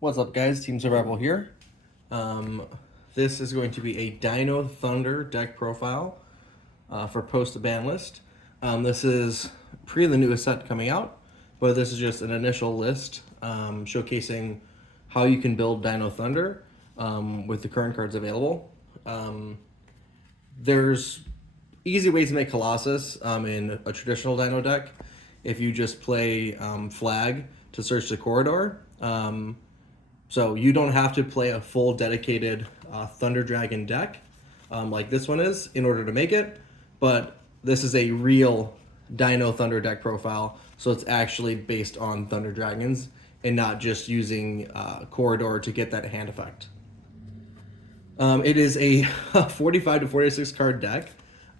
What's up, guys? Team Survival here. This is going to be a Dinothunder deck profile for post-ban list. This is pre the newest set coming out, but this is just an initial list showcasing how you can build Dinothunder with the current cards available. There's easy ways to make Colossus in a traditional Dino deck if you just play Flag to search the corridor. So you don't have to play a full dedicated Thunder Dragon deck like this one is in order to make it, but this is a real Dinothunder deck profile, so it's actually based on Thunder Dragons and not just using Corridor to get that hand effect. It is a 45 to 46 card deck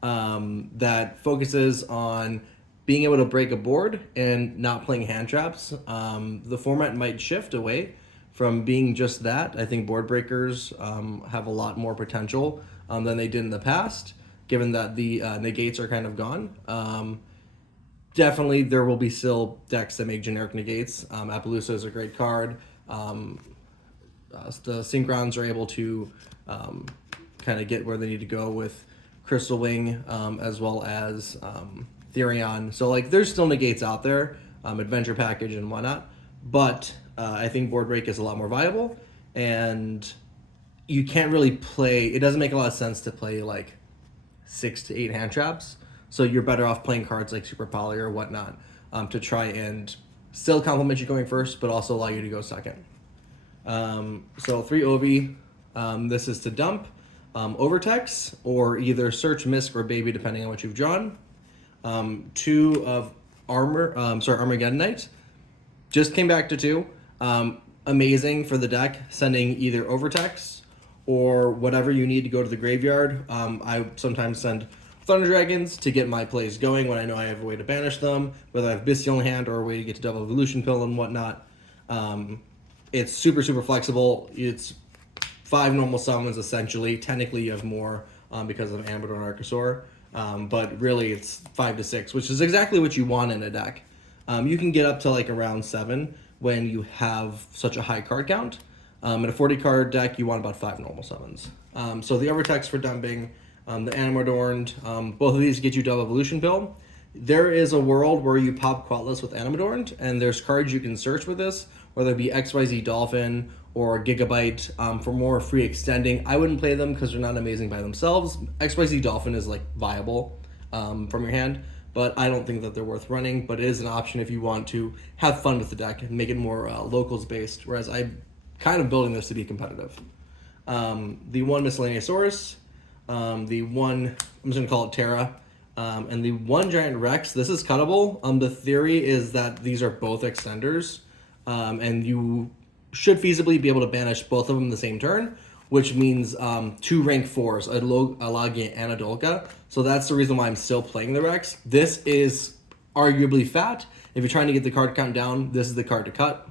that focuses on being able to break a board and not playing hand traps. The format might shift away from being just that. I think board breakers have a lot more potential than they did in the past, given that the negates are kind of gone. Definitely, there will be still decks that make generic negates. Appaloosa is a great card. The Synchron's are able to kind of get where they need to go with Crystal Wing, as well as Therion. So, like, there's still negates out there, Adventure Package and whatnot, but I think board break is a lot more viable, and you can't really play. It doesn't make a lot of sense to play like 6 to 8 hand traps. So you're better off playing cards like Super Poly or whatnot to try and still complement you going first, but also allow you to go second. So 3 Ovi. This is to dump Overtex or either search, Misk, or Baby, depending on what you've drawn. 2 of Armageddon Knight. Just came back to 2. Amazing for the deck, sending either Overtex or whatever you need to go to the graveyard. I sometimes send Thunder Dragons to get my plays going when I know I have a way to banish them, whether I have Bestial in hand or a way to get to double Evolution Pill and whatnot. It's super, super flexible. It's 5 normal summons, essentially. Technically, you have more because of Amador and Archosaur. But really, it's 5 to 6, which is exactly what you want in a deck. You can get up to like around 7 when you have such a high card count. In a 40 card deck, you want about 5 normal summons. So the Overtext for dumping, the Animadorned, both of these get you double Evolution Pill. There is a world where you pop Quatless with Animadorned, and there's cards you can search with this, whether it be XYZ Dolphin or Gigabyte for more free extending. I wouldn't play them because they're not amazing by themselves. XYZ Dolphin is like viable from your hand, but I don't think that they're worth running, but it is an option if you want to have fun with the deck and make it more locals based, whereas I'm kind of building this to be competitive. The 1 Miscellaneousaurus, the 1, I'm just going to call it Terra, and the 1 Giant Rex. This is cuttable. The theory is that these are both extenders, and you should feasibly be able to banish both of them the same turn, which means 2 rank 4s, a Lagi and a Dolka. So that's the reason why I'm still playing the Rex. This is arguably fat. If you're trying to get the card count down, this is the card to cut.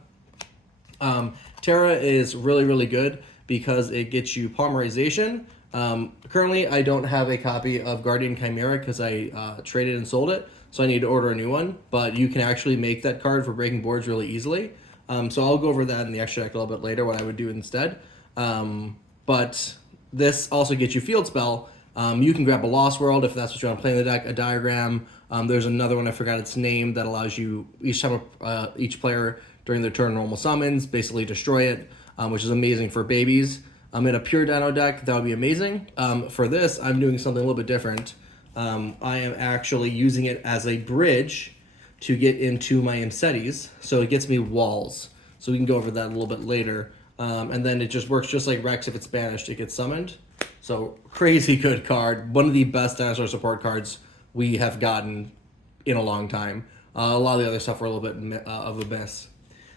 Terra is really, really good because it gets you Polymerization. Currently, I don't have a copy of Guardian Chimera because I traded and sold it, so I need to order a new one. But you can actually make that card for breaking boards really easily. So I'll go over that in the extra deck a little bit later, what I would do instead. But this also gets you Field Spell. You can grab a Lost World if that's what you want to play in the deck, a Diagram. There's another one, I forgot its name, that allows you, each time each player during their turn normal summons, basically destroy it, which is amazing for babies. In a pure Dino deck, that would be amazing. For this, I'm doing something a little bit different. I am actually using it as a bridge to get into my Imsetis, so it gets me walls. So we can go over that a little bit later. And then it just works just like Rex. If it's banished, it gets summoned. So crazy good card. One of the best dinosaur support cards we have gotten in a long time. A lot of the other stuff were a little bit of a miss.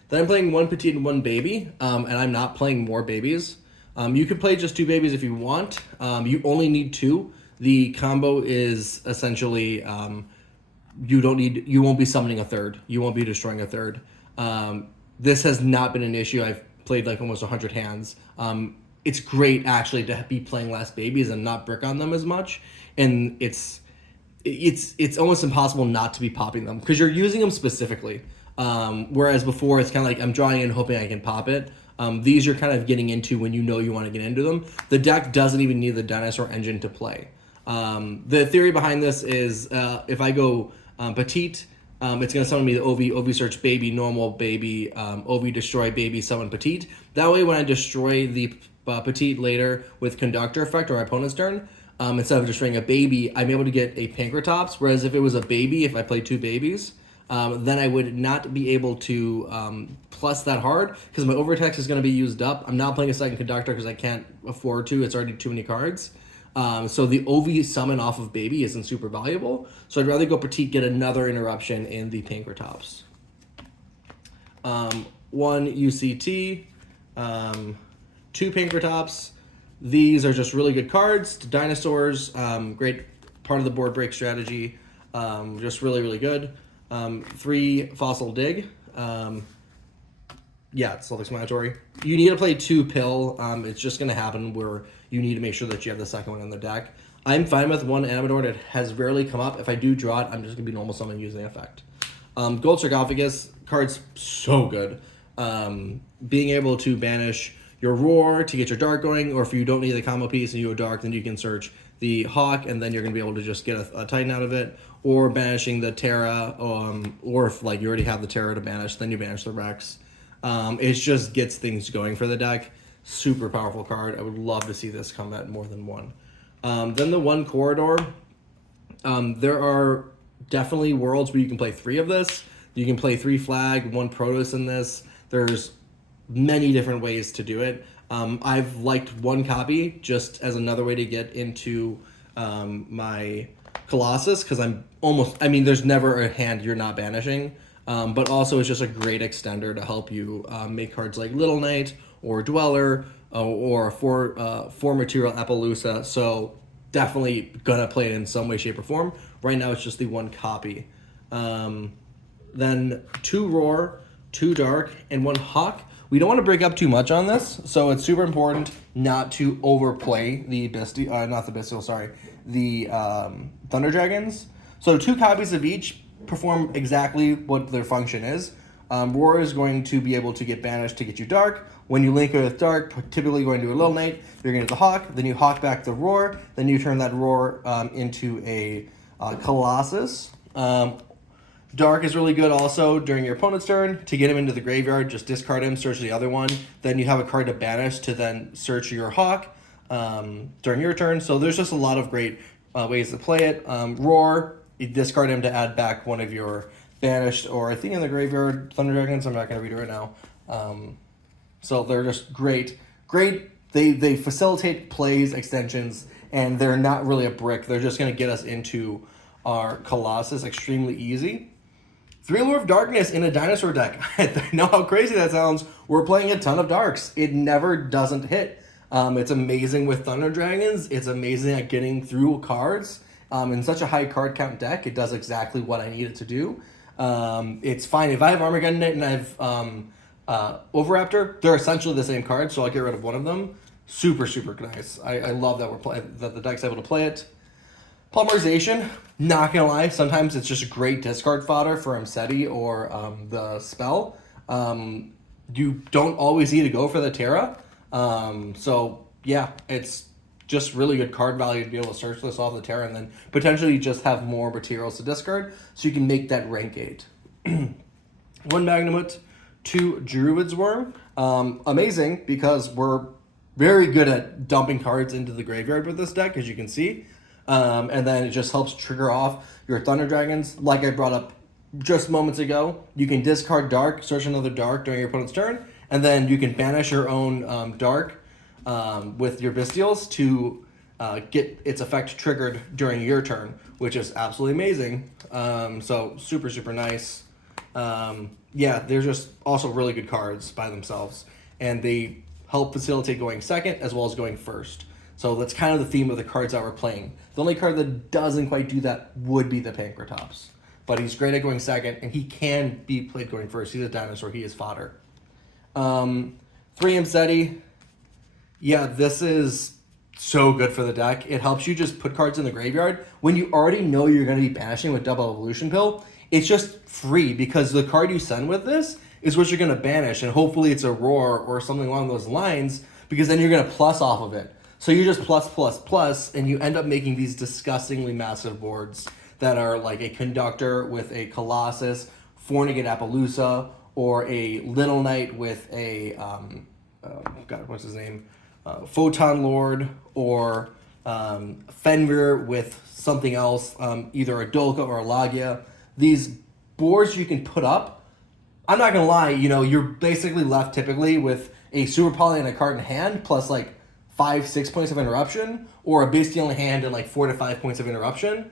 Then I'm playing 1 Petite and 1 Baby, and I'm not playing more babies. You could play just 2 babies if you want. You only need 2. The combo is essentially you won't be summoning a 3rd. You won't be destroying a 3rd. This has not been an issue. I've played like almost 100 hands. It's great actually to be playing less babies and not brick on them as much. And it's almost impossible not to be popping them because you're using them specifically. Whereas before it's kind of like I'm drawing in hoping I can pop it. These you're kind of getting into when you know you want to get into them. The deck doesn't even need the dinosaur engine to play. The theory behind this is if I go petite, it's going to summon me the OV search baby, normal baby, OV destroy baby, summon petite. That way when I destroy the petite later with conductor effect or my opponent's turn, instead of destroying a baby, I'm able to get a Pankratops. Whereas if it was a baby, if I play two babies, then I would not be able to plus that hard because my overtext is going to be used up. I'm not playing a second conductor because I can't afford to. It's already too many cards. So the OV summon off of baby isn't super valuable. So I'd rather go petite, get another interruption in the Pankratops. One UCT, two Pankratops. These are just really good cards. Dinosaurs, great part of the board break strategy. Just really, really good. Three Fossil Dig. Yeah, it's self-explanatory. You need to play two Pill. It's just going to happen where you need to make sure that you have the second one in the deck. I'm fine with one Amador that has rarely come up. If I do draw it, I'm just going to be normal summon using effect. Gold Sarcophagus, card's so good. Being able to banish your Roar to get your Dark going, or if you don't need the combo piece and you go Dark, then you can search the Hawk, and then you're going to be able to just get a Titan out of it, or banishing the Terra, or if like you already have the Terra to banish, then you banish the Rex. It just gets things going for the deck. Super powerful card. I would love to see this come at more than one. Then the one Corridor. There are definitely worlds where you can play three of this. You can play three flag, one Protoss in this. There's many different ways to do it. I've liked one copy just as another way to get into my Colossus because there's never a hand you're not banishing. But also it's just a great extender to help you make cards like Little Knight or Dweller or four material Appaloosa. So definitely gonna play it in some way, shape, or form. Right now it's just the one copy. Then two Roar, two Dark, and one Hawk. We don't want to break up too much on this, so it's super important not to overplay the Thunder Dragons. So two copies of each perform exactly what their function is. Roar is going to be able to get banished to get you Dark. When you link it with Dark, typically going to a Little Knight, you're going to get the Hawk, then you Hawk back the Roar, then you turn that Roar into a Colossus. Dark is really good also during your opponent's turn. To get him into the graveyard, just discard him, search the other one. Then you have a card to banish to then search your Hawk during your turn. So there's just a lot of great ways to play it. Roar, you discard him to add back one of your banished, or I think in the graveyard, Thunder Dragons. I'm not going to read it right now. So they're just great. They facilitate plays, extensions, and they're not really a brick. They're just going to get us into our Colossus extremely easy. Three Lure of Darkness in a dinosaur deck. I know how crazy that sounds. We're playing a ton of Darks. It never doesn't hit. It's amazing with Thunder Dragons. It's amazing at getting through cards. In such a high card count deck, it does exactly what I need it to do. It's fine. If I have Armageddon Knight and I have Overraptor, they're essentially the same card, so I'll get rid of one of them. Super, super nice. I love that the deck's able to play it. Polymerization, not gonna lie, sometimes it's just a great discard fodder for Mseti or the spell. You don't always need to go for the Terra. So yeah, it's just really good card value to be able to search this off the Terra and then potentially just have more materials to discard so you can make that rank 8. One Magnamut, two Druid's Worm. Amazing because we're very good at dumping cards into the graveyard with this deck, as you can see. And then it just helps trigger off your Thunder Dragons. Like I brought up just moments ago, you can discard Dark, search another Dark during your opponent's turn, and then you can banish your own Dark with your Bestials to get its effect triggered during your turn, which is absolutely amazing. So super, super nice. Yeah, they're just also really good cards by themselves, and they help facilitate going second as well as going first. So that's kind of the theme of the cards that we're playing. The only card that doesn't quite do that would be the Pankratops. But he's great at going second, and he can be played going first. He's a dinosaur. He is fodder. 3 Mseti. Yeah, this is so good for the deck. It helps you just put cards in the graveyard. When you already know you're going to be banishing with Double Evolution Pill, it's just free because the card you send with this is what you're going to banish, and hopefully it's a roar or something along those lines, because then you're going to plus off of it. So you just plus, plus, plus, and you end up making these disgustingly massive boards that are like a Conductor with a Colossus, Fornigate Appaloosa, or a Little Knight with a, God, what's his name? Photon Lord, or Fenrir with something else, either a Dolka or a Lagia. These boards you can put up, I'm not going to lie, you're basically left typically with a Super Poly and a card in hand, plus like 5-6 points of interruption, or a Bestial in hand and like 4 to 5 points of interruption,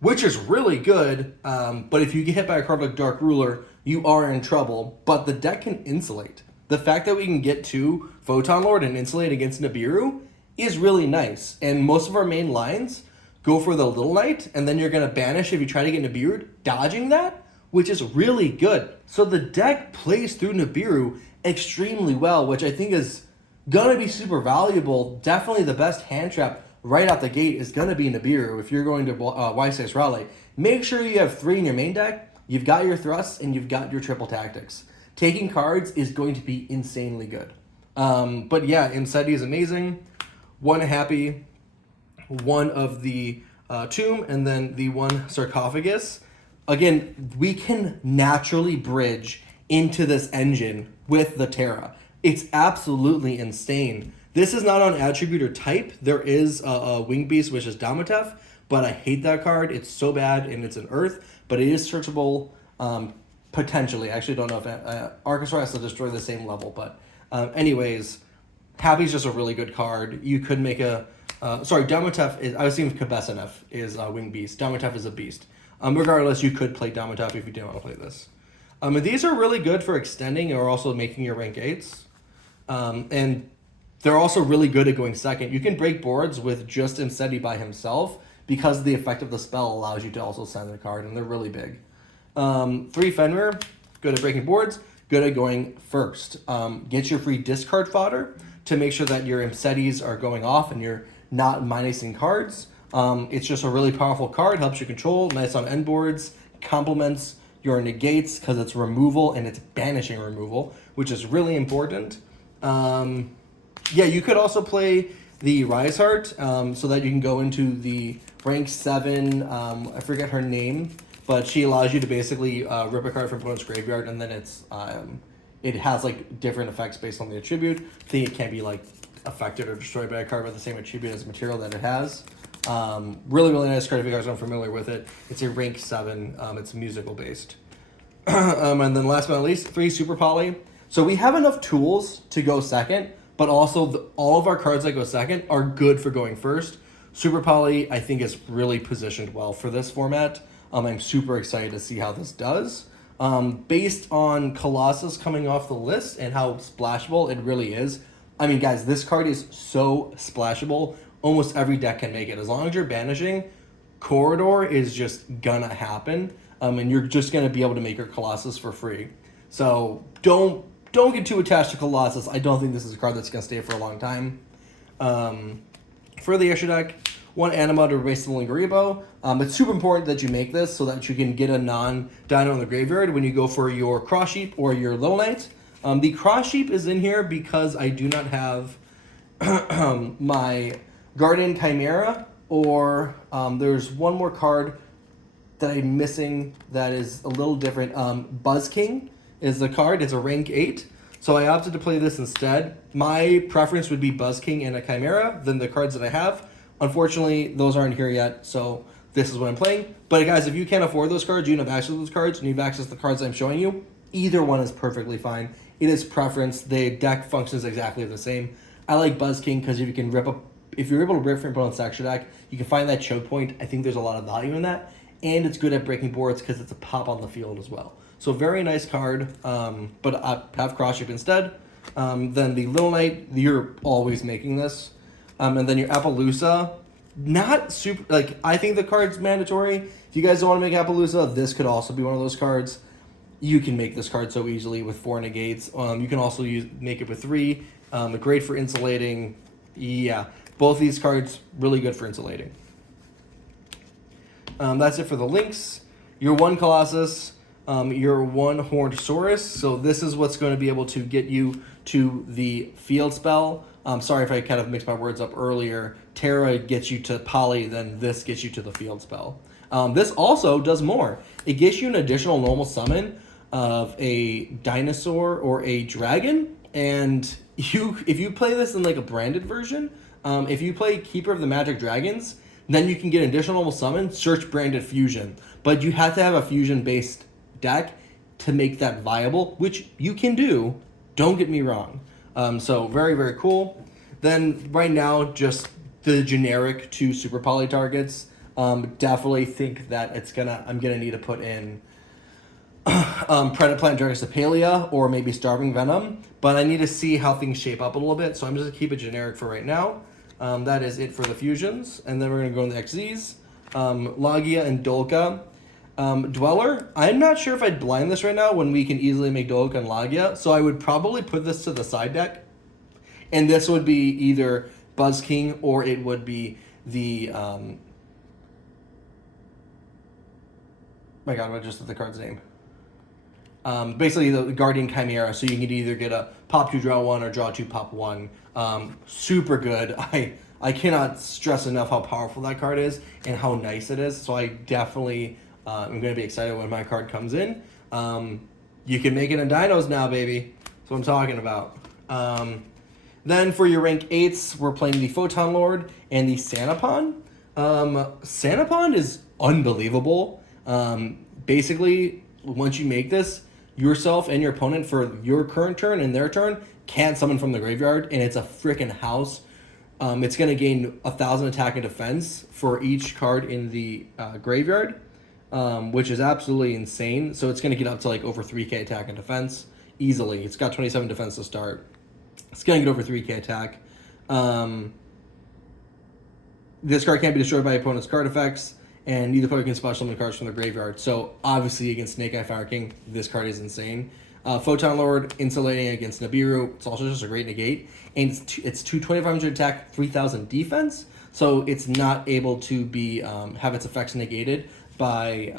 which is really good. But if you get hit by a card like Dark Ruler, you are in trouble. But the deck can insulate. The fact that we can get to Photon Lord and insulate against Nibiru is really nice. And most of our main lines go for the Little Knight, and then you're going to banish if you try to get Nibiru, dodging that, which is really good. So the deck plays through Nibiru extremely well, which I think is going to be super valuable. Definitely the best hand trap right out the gate is going to be Nibiru if you're going to Y6 Raleigh. Make sure you have 3 in your main deck, you've got your thrusts, and you've got your triple tactics. Taking cards is going to be insanely good. But yeah, Imseti is amazing. One Happy, one of the Tomb, and then the one Sarcophagus. Again, we can naturally bridge into this engine with the Terra. It's absolutely insane. This is not on attribute or type. There is a Wing Beast, which is Damatef, but I hate that card. It's so bad, and it's an Earth, but it is searchable potentially. I actually don't know if Archosaur has to destroy the same level, but anyways, Happy's just a really good card. You could make a... Damatef is... I was thinking Kabesanef is Wing Beast. Damatef is a beast. Regardless, you could play Damatef if you didn't want to play this. And these are really good for extending or also making your rank 8s. And they're also really good at going second. You can break boards with just Imseti by himself because the effect of the spell allows you to also send a card, and they're really big. 3 Fenrir, good at breaking boards, good at going first. Get your free discard fodder to make sure that your Imsetis are going off and you're not minusing cards. It's just a really powerful card, helps you control, nice on end boards, complements your negates because it's removal and it's banishing removal, which is really important. Yeah, you could also play the Rise Heart so that you can go into the rank 7, I forget her name, but she allows you to basically rip a card from opponent's graveyard, and then it has like different effects based on the attribute. I think it can't be like affected or destroyed by a card with the same attribute as the material that it has. Really, really nice card if you guys aren't familiar with it. It's a rank 7. It's musical based. And then last but not least, 3 Super Poly. So we have enough tools to go second, but also all of our cards that go second are good for going first. Super Poly, I think, is really positioned well for this format. I'm super excited to see how this does. Based on Colossus coming off the list and how splashable it really is. I mean, guys, this card is so splashable. Almost every deck can make it. As long as you're banishing, Corridor is just gonna happen. And you're just gonna be able to make your Colossus for free. So don't get too attached to Colossus. I don't think this is a card that's gonna stay for a long time. For the extra deck, 1 Anima to replace the Lingaribo. It's super important that you make this so that you can get a non-dino in the graveyard when you go for your Cross Sheep or your Little Knight. The Cross Sheep is in here because I do not have my Guardian Chimera, or there's one more card that I'm missing that is a little different. Buzz King is the card. It's a rank 8. So I opted to play this instead. My preference would be Buzz King and a Chimera than the cards that I have. Unfortunately, those aren't here yet, so this is what I'm playing. But guys, if you can't afford those cards, you don't have access to those cards, and you have access to the cards I'm showing you, either one is perfectly fine. It is preference. The deck functions exactly the same. I like Buzz King because if you're able to rip from opponent's extra deck, you can find that choke point. I think there's a lot of value in that. And it's good at breaking boards because it's a pop on the field as well. So very nice card, but I have Cross Sheep instead. Then the Little Knight, you're always making this. And then your Appaloosa, not super, like, I think the card's mandatory. If you guys don't want to make Appaloosa, this could also be one of those cards. You can make this card so easily with 4 negates. You can also make it with 3. Great for insulating. Yeah, both these cards really good for insulating. That's it for the links. Your 1 Colossus. your one horned Saurus. So this is what's going to be able to get you to the field spell. Sorry if I kind of mixed my words up earlier. Terra gets you to Poly, then this gets you to the field spell. This also does more. It gets you an additional normal summon of a dinosaur or a dragon, and if you play this in like a branded version, if you play Keeper of the Magic Dragons, then you can get an additional normal summon, search branded fusion. But you have to have a fusion based deck to make that viable, which you can do. Don't get me wrong. So very, very cool. Then right now, just the generic 2 super poly targets. Definitely think that I'm gonna need to put in Predaplant Dragostapelia or maybe Starving Venom, but I need to see how things shape up a little bit, so I'm just gonna keep it generic for right now. That is it for the fusions, and then we're gonna go into the XZs. Lagia and Dolka. Dweller, I'm not sure if I'd blind this right now when we can easily make Dolka and Lagia, so I would probably put this to the side deck, and this would be either Buzz King or it would be the my god, what just the card's name? Basically the Guardian Chimera, so you can either get a pop 2 draw 1 or draw 2 pop 1. Super good. I cannot stress enough how powerful that card is and how nice it is, so I definitely am going to be excited when my card comes in. You can make it in dinos now, baby. That's what I'm talking about. Then for your rank 8s, we're playing the Photon Lord and the Sanapon. Sanapon is unbelievable. Basically, once you make this, yourself and your opponent for your current turn and their turn can't summon from the graveyard, and it's a freaking house. It's going to gain 1,000 attack and defense for each card in the graveyard, which is absolutely insane. So it's going to get up to like over 3k attack and defense easily. It's got 27 defense to start. It's going to get over 3k attack. This card can't be destroyed by opponent's card effects, and neither player can special summon cards from the graveyard. So obviously against Snake Eye Fire King, this card is insane. Photon Lord, insulating against Nibiru. It's also just a great negate, and it's 2,500 attack, 3,000 defense. So it's not able to be have its effects negated by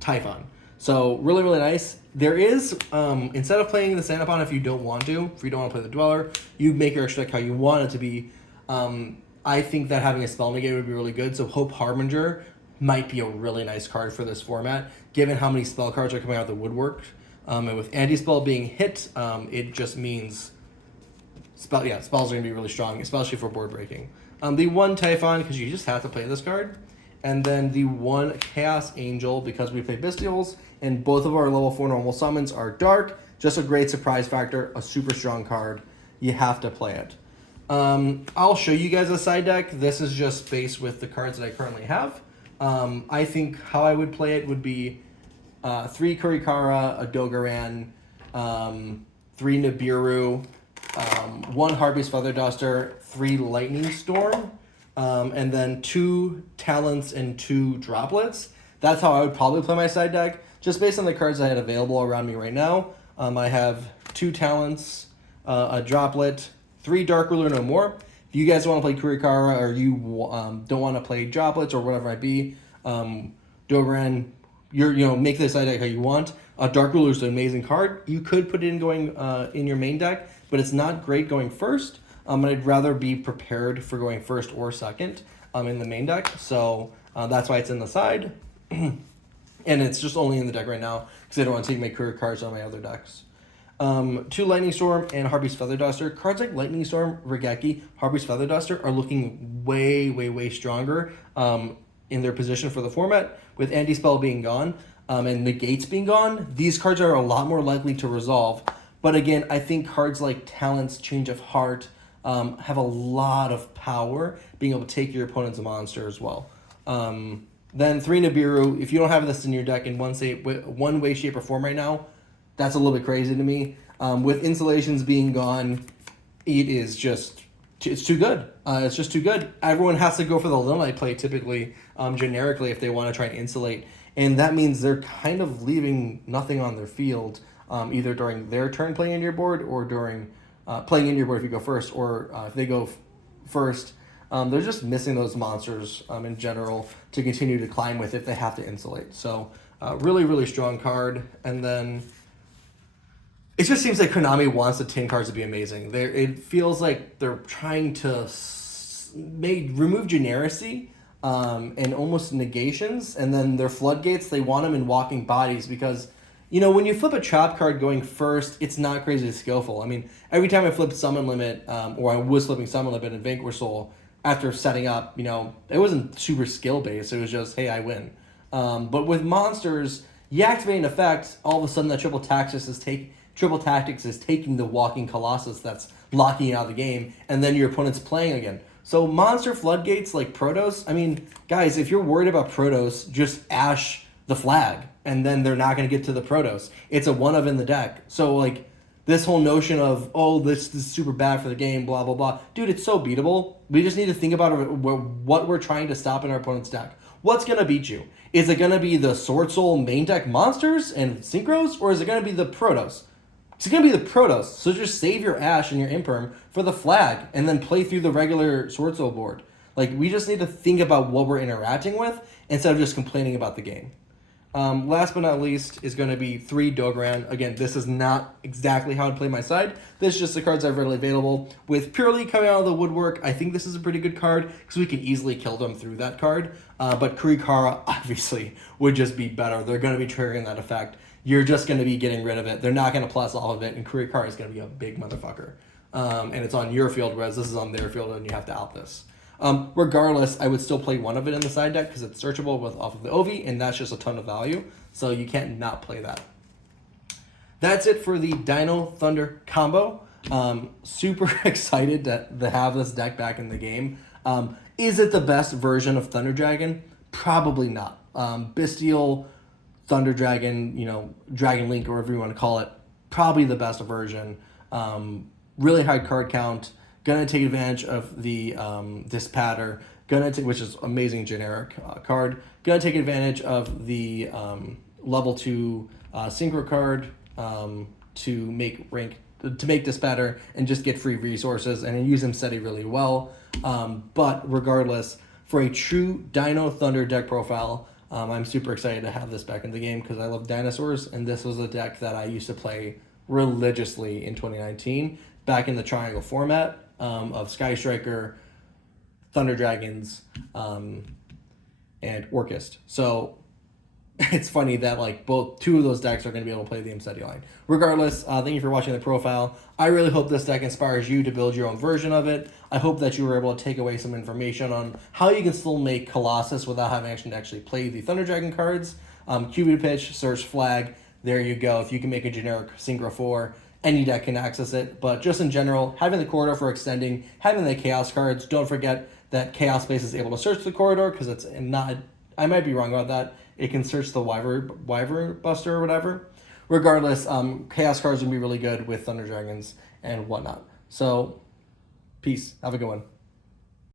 Typhon. So really, really nice. There is instead of playing the Sanapon, if you don't want to play the Dweller, you make your extra deck how you want it to be. I think that having a spell negate would be really good. So Hope Harbinger might be a really nice card for this format, given how many spell cards are coming out of the woodwork. And with anti-spell being hit, it just means spells are going to be really strong, especially for board breaking. The one Typhon, because you just have to play this card. And then the one Chaos Angel, because we play Bestials, and both of our level 4 normal summons are dark. Just a great surprise factor, a super strong card. You have to play it. I'll show you guys a side deck. This is just based with the cards that I currently have. I think how I would play it would be 3 Kurikara, a Dogoran, 3 Nibiru, 1 Harpy's Feather Duster, 3 Lightning Storm, and then 2 Talents and 2 Droplets. That's how I would probably play my side deck, just based on the cards I had available around me right now. I have 2 Talents, a Droplet, 3 Dark Ruler, no more. If you guys want to play Kurikara or you don't want to play Droplets or whatever it might be, Dogoran, make this side deck how you want. Dark Ruler is an amazing card. You could put it in going in your main deck, but it's not great going first. And I'd rather be prepared for going first or second in the main deck. So that's why it's in the side. And it's just only in the deck right now because I don't want to take my career cards on my other decks. 2 Lightning Storm and Harpy's Feather Duster. Cards like Lightning Storm, Regeki, Harpy's Feather Duster are looking way, way, way stronger in their position for the format. With Anti-Spell being gone and Negates being gone, these cards are a lot more likely to resolve. But again, I think cards like Talents, Change of Heart have a lot of power, being able to take your opponent's monster as well. Then 3 Nibiru. If you don't have this in your deck in one way, shape, or form right now, that's a little bit crazy to me. With Insulations being gone, it's too good. It's just too good. Everyone has to go for the Limelight play typically, generically, if they want to try and insulate. And that means they're kind of leaving nothing on their field, either during their turn playing in your board or during playing in your board if you go first, or if they go first, They're just missing those monsters in general to continue to climb with if they have to insulate. So really, really strong card. And then it just seems like Konami wants the tin cards to be amazing. It feels like they're trying to remove genericy and almost negations, and then their floodgates, they want them in walking bodies because, you know, when you flip a trap card going first, it's not crazy skillful. I mean, every time I flipped Summon Limit, or I was flipping Summon Limit in Vanquish Soul, after setting up, you know, it wasn't super skill-based. It was just, hey, I win. But with monsters, you activate an effect, all of a sudden that Triple Tactics is taking the Walking Colossus that's locking it out of the game, and then your opponent's playing again. So monster floodgates like Protoss, I mean, guys, if you're worried about Protoss, just Ash the flag, and then they're not going to get to the Protoss. It's a one of in the deck. So, like, this whole notion of, oh, this is super bad for the game, blah, blah, blah. Dude, it's so beatable. We just need to think about what we're trying to stop in our opponent's deck. What's going to beat you? Is it going to be the Sword Soul main deck monsters and synchros, or is it going to be the Protoss? It's going to be the Protoss, so just save your Ash and your Imperm for the flag, and then play through the regular Sword Soul board. Like, we just need to think about what we're interacting with, instead of just complaining about the game. Last but not least is going to be 3 Dogoran. Again, this is not exactly how I'd play my side. This is just the cards I have readily available. With Purely coming out of the woodwork, I think this is a pretty good card, because we can easily kill them through that card. But Kurikara, obviously, would just be better. They're going to be triggering that effect. You're just going to be getting rid of it. They're not going to plus all of it, and Kurikara is going to be a big motherfucker. And it's on your field, whereas this is on their field, and you have to out this. Regardless, I would still play one of it in the side deck because it's searchable off of the Ovi, and that's just a ton of value. So you can't not play that. That's it for the Dinothunder combo. Super excited to have this deck back in the game. Is it the best version of Thunder Dragon? Probably not. Bestial, Thunder Dragon, you know, Dragon Link, or whatever you want to call it, probably the best version. Really high card count. Gonna take advantage of the Dispatter, which is amazing generic card. Gonna take advantage of the level 2 synchro card to make Dispatter and just get free resources and use Imseti really well. But regardless, for a true Dinothunder deck profile, I'm super excited to have this back in the game because I love dinosaurs, and this was a deck that I used to play religiously in 2019 back in the triangle format. Of Sky Striker, Thunder Dragons, and Orchist. So it's funny that like two of those decks are going to be able to play the Imseti line. Regardless, thank you for watching the profile. I really hope this deck inspires you to build your own version of it. I hope that you were able to take away some information on how you can still make Colossus without having to actually play the Thunder Dragon cards. QB pitch, search flag. There you go. If you can make a generic Synchro 4, any deck can access it, but just in general, having the corridor for extending, having the Chaos cards, don't forget that Chaos Space is able to search the corridor, because it's not, I might be wrong about that, it can search the Wyvern Buster or whatever. Regardless, Chaos cards would be really good with Thunder Dragons and whatnot. So, peace. Have a good one.